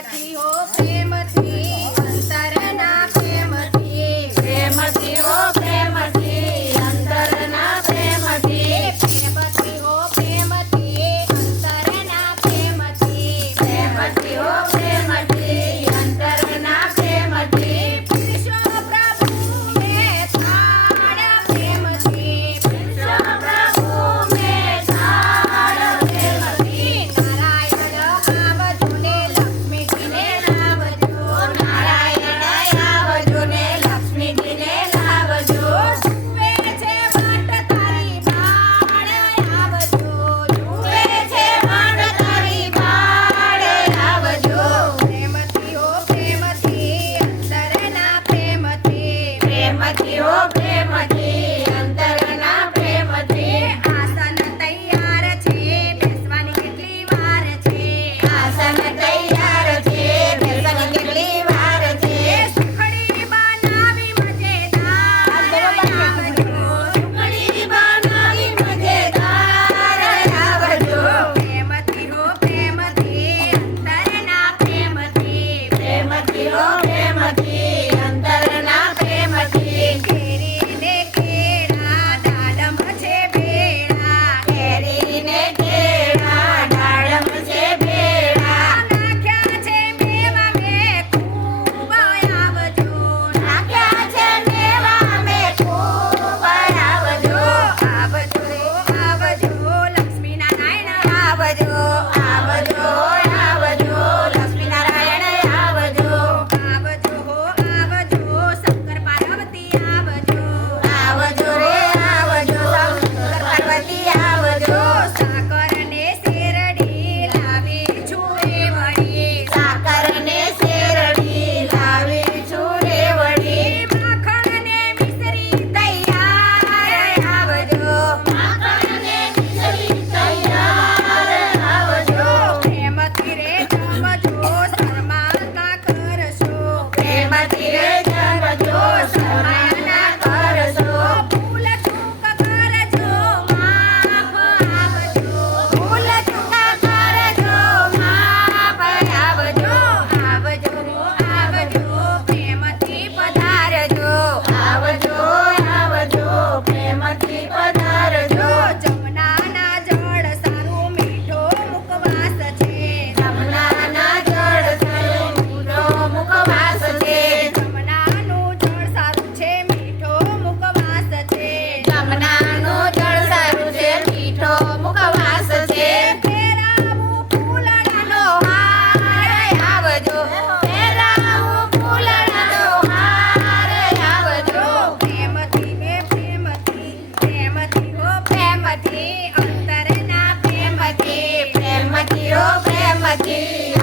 પ્રેમથી હો પ્રેમથી અંતરના પ્રેમથી પ્રેમથી હો પ્રેમથી અંતરના પ્રેમથી પ્રેમથી હો પ્રેમથી અંતરના પ્રેમથી પ્રેમથી હો પ્રેમથી અંતરના પ્રેમથી વિશ્વ પ્રભુ મે થાળ પ્રેમથી વિશ્વ પ્રભુ મે થાળ પ્રેમથી નારાયણ આવજો ને લક્ષ્મીજીને લાવજો નારાયણ આવજો ને લક્ષ્મીજીને લાવજો જુએ છે વાટ તારી બાળ આવજો જુએ છે વાટ તારી બાળ આવજો પ્રેમથી હો પ્રેમથી અંતરના પ્રેમથી પ્રેમથી હો પ્રેમથી અંતરના પ્રેમથી આસન તૈયાર છે બેસવાની કેટલી વાર છે આસન તૈયાર છે બેસવાની કેટલી વાર છે સુખડી બનાવી મજેદાર આવજો સુખડી બનાવી મજેદાર આવજો પ્રેમથી હો પ્રેમથી અંતરના પ્રેમથી પ્રેમથી હો પ્રેમથી અંતરના પ્રેમથી કેરીને કેળા દાડમ છે ભેળા કેરીને કેળા ડાળમ છે ભેળા નાખ્યા છે મેવા મેં ખૂબ આવજો નાખ્યા છે મેવા મે ખૂબ આવજો આવજો આવજો લક્ષ્મીનારાયણ આવજો આવજો આવજો લક્ષ્મીનારાયણ આવજો આવજો હો આવજો શંકર પાર્વતી આવજો આવજો રે આવજો શંકર પાર્વતી આવજો સાકર ને શેરડી લાવી છું રે વળી સાકર ને શેરડી લાવી છું રે વળી માખણ ને મિશ્રી તૈયાર આવજો માખણ ને મિશ્રી તૈયાર આવજો પ્રેમથી રે જમજો શરમાતા કરશો પ્રેમથી રે જમજો શરમાના કરશો ભૂલ ચૂક કરજો માફ આવજો ભૂલ ચૂકા કરજો માફ આવજો આવજો આવજો પ્રેમથી પધારજો આવજો આવજો પ્રેમથી પધારજો જમનાના જળ સારું મીઠો મુખવાસ છે જમનાના જળ સારું મીઠો મુખવાસ છે જમનાનું જળ સારું છે મીઠો મુખવાસ છે જમનાનું જળ સારું છે મીઠો મુખવાસ છે ફેરાવું ફૂલડાનો હાર આવજો પહેરાવું ફૂલડાનો હાર આવજો પ્રેમથી ને પ્રેમથી હો પ્રેમથી અંતરના પ્રેમથી પ્રેમથી હો પ્રેમથી